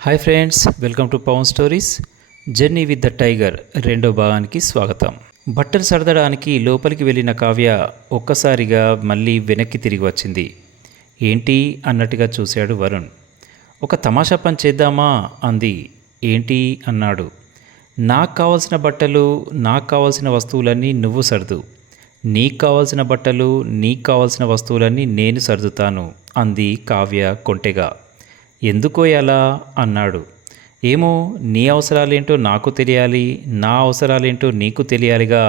Hi friends, welcome to Pavan stories. Journey with the tiger రెండో భాగానికి స్వాగతం. బట్టలు సర్దడానికి లోపలికి వెళ్ళిన కావ్య ఒక్కసారిగా మళ్ళీ వెనక్కి తిరిగి వచ్చింది. ఏంటి అన్నట్టుగా చూశాడు వరుణ్. ఒక తమాషా పని చేద్దామా అంది. ఏంటి అన్నాడు. నాకు కావాల్సిన బట్టలు, నాకు కావాల్సిన వస్తువులన్నీ నువ్వు సర్దు, నీకు కావాల్సిన బట్టలు, నీకు కావాల్సిన వస్తువులన్నీ నేను సర్దుతాను అంది కావ్య కొంటెగా. ఎందుకో ఎలా అన్నాడు. ఏమో, నీ అవసరాలేంటో నాకు తెలియాలి, నా అవసరాలేంటో నీకు తెలియాలిగా.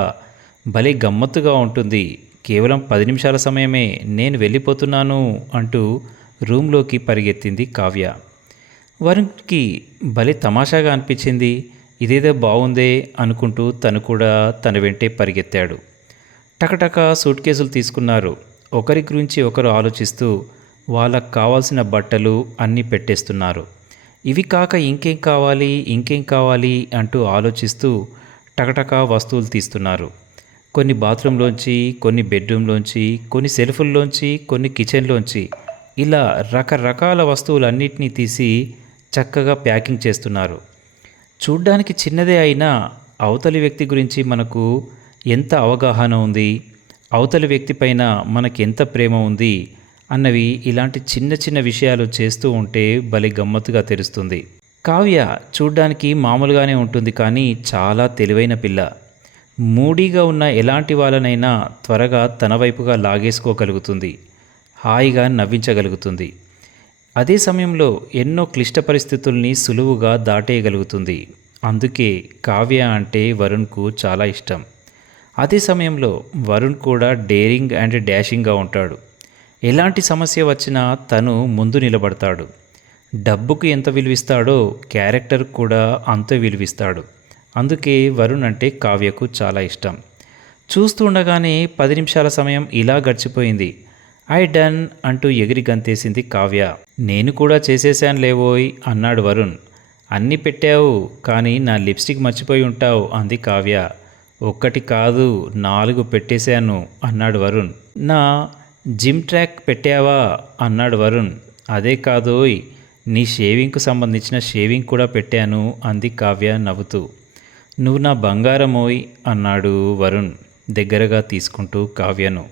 భలే గమ్మత్తుగా ఉంటుంది. కేవలం 10 నిమిషాల సమయమే, నేను వెళ్ళిపోతున్నాను అంటూ రూమ్లోకి పరిగెత్తింది కావ్య. వరుణ్కి భలే తమాషాగా అనిపించింది. ఇదేదో బాగుందే అనుకుంటూ తను కూడా తన వెంటే పరిగెత్తాడు. టకటక సూట్ కేసులు తీసుకున్నారు. ఒకరి గురించి ఒకరు ఆలోచిస్తూ వాళ్ళకు కావాల్సిన బట్టలు అన్నీ పెట్టేస్తున్నారు. ఇవి కాక ఇంకేం కావాలి, ఇంకేం కావాలి అంటూ ఆలోచిస్తూ టకటక వస్తువులు తీస్తున్నారు. కొన్ని బాత్రూంలోంచి, కొన్ని బెడ్రూమ్లోంచి, కొన్ని సెల్ఫుల్లోంచి, కొన్ని కిచెన్లోంచి, ఇలా రకరకాల వస్తువులన్నిటినీ తీసి చక్కగా ప్యాకింగ్ చేస్తున్నారు. చూడ్డానికి చిన్నదే అయినా అవతలి వ్యక్తి గురించి మనకు ఎంత అవగాహన ఉంది, అవతలి వ్యక్తి పైన మనకెంత ప్రేమ ఉంది అన్నవి ఇలాంటి చిన్న చిన్న విషయాలు చేస్తూ ఉంటే భలే గమ్మత్తుగా తెలుస్తుంది. కావ్య చూడ్డానికి మామూలుగానే ఉంటుంది, కానీ చాలా తెలివైన పిల్ల. మూడీగా ఉన్న ఎలాంటి వాళ్ళనైనా త్వరగా తన వైపుగా లాగేసుకోగలుగుతుంది, హాయిగా నవ్వించగలుగుతుంది. అదే సమయంలో ఎన్నో క్లిష్ట పరిస్థితుల్ని సులువుగా దాటేయగలుగుతుంది. అందుకే కావ్య అంటే వరుణ్కు చాలా ఇష్టం. అదే సమయంలో వరుణ్ కూడా డేరింగ్ అండ్ డాషింగ్గా ఉంటాడు. ఎలాంటి సమస్య వచ్చినా తను ముందు నిలబడతాడు. డబ్బుకు ఎంత విలువిస్తాడో క్యారెక్టర్ కూడా అంతే విలువిస్తాడు. అందుకే వరుణ్ అంటే కావ్యకు చాలా ఇష్టం. చూస్తుండగానే 10 నిమిషాల సమయం ఇలా గడిచిపోయింది. ఐ డన్ అంటూ ఎగిరి గంతేసింది కావ్య. నేను కూడా చేసేసాను లేవోయ్ అన్నాడు వరుణ్. అన్నీ పెట్టావు, కానీ నా లిప్స్టిక్ మర్చిపోయి ఉంటావు అంది కావ్య. ఒక్కటి కాదు 4 పెట్టేశాను అన్నాడు వరుణ్. నా జిమ్ ట్రాక్ పెట్టావా అన్నాడు వరుణ్. అదే కాదోయ్, నీ షేవింగ్కు సంబంధించిన షేవింగ్ కూడా పెట్టాను అంది కావ్య నవ్వుతూ. నువ్వు నా బంగారమోయ్ అన్నాడు వరుణ్ దగ్గరగా తీసుకుంటూ కావ్యను.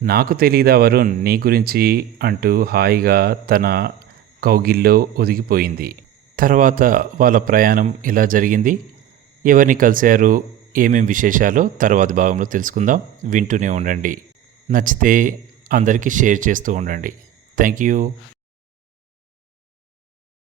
నాకు తెలీదా వరుణ్ నీ గురించి అంటూ హాయిగా తన కౌగిల్లో ఒదిగిపోయింది. తర్వాత వాళ్ళ ప్రయాణం ఎలా జరిగింది, ఎవరిని కలిశారు, ఏమేం విశేషాలో తర్వాత భాగంలో తెలుసుకుందాం. వింటూనే ఉండండి. నచ్చితే అందరికీ షేర్ చేస్తూ ఉండండి. Thank you.